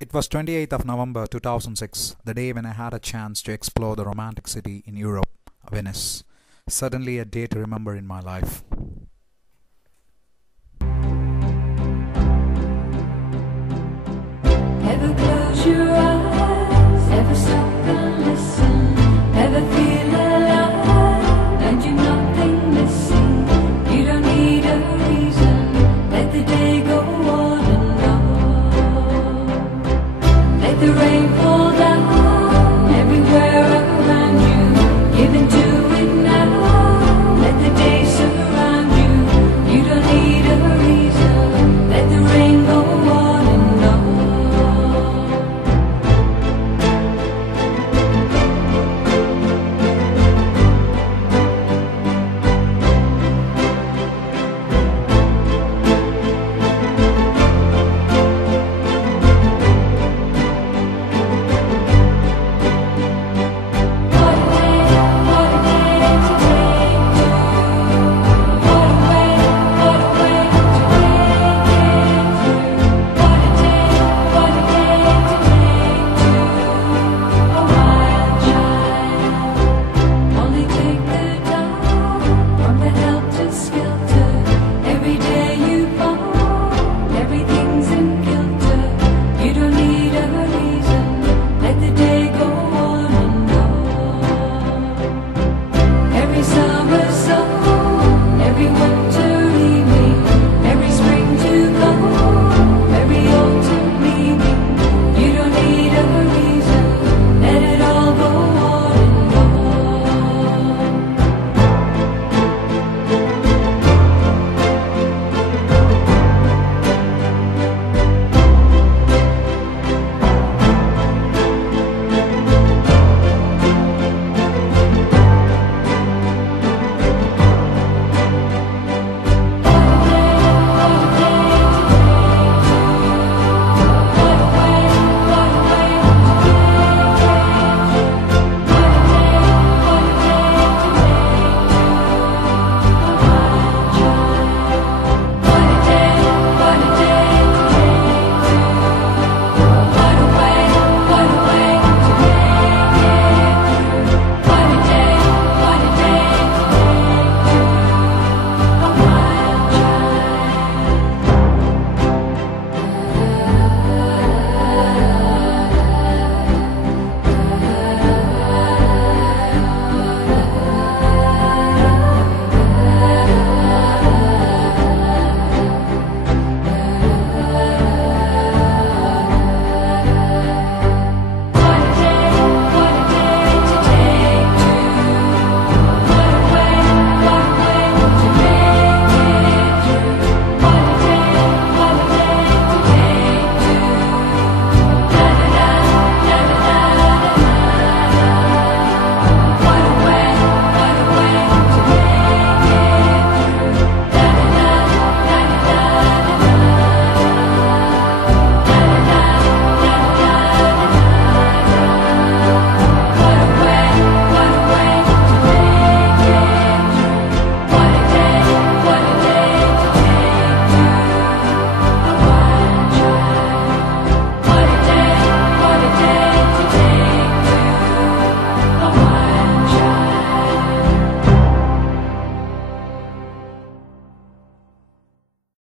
It was 28th of November 2006, the day when I had a chance to explore the romantic city in Europe, Venice. Suddenly a day to remember in my life. Ever close your eyes, ever stop and listen, ever feel alive, and you're nothing missing. You don't need a reason, let the day go on and on. Let the rain fall down.